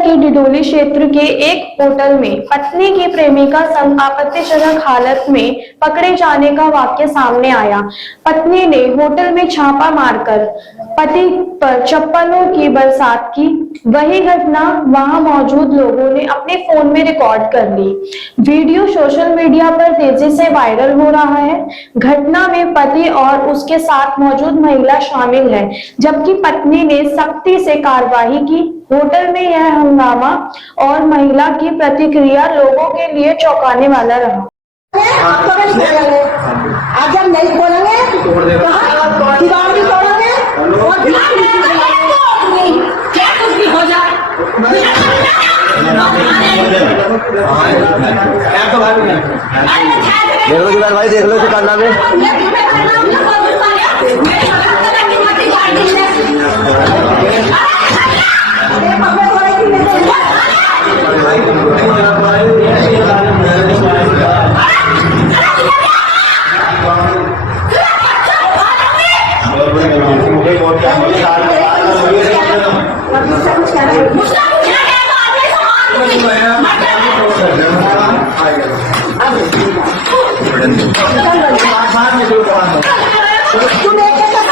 के डिडोली क्षेत्र के एक होटल में पत्नी की प्रेमिका संग आपत्तिजनक हालत में पकड़े जाने का वाक्य सामने आया। पत्नी ने होटल में छापा मारकर पति पर चप्पलों की बरसात की। वही घटना वहां मौजूद लोगों ने अपने फोन में रिकॉर्ड कर ली। वीडियो सोशल मीडिया पर तेजी से वायरल हो रहा है। घटना में पति और उसके साथ मौजूद महिला शामिल है, जबकि पत्नी ने सख्ती से कार्रवाई की। होटल में यह हंगामा और महिला की प्रतिक्रिया लोगों के लिए चौंकाने वाला रहा। आज हम नहीं बोलेंगे, दीवार भी तोड़ेंगे और क्या कुछ भी हो जाए। देख लो भाई, देख लो दुकानदार में तू देख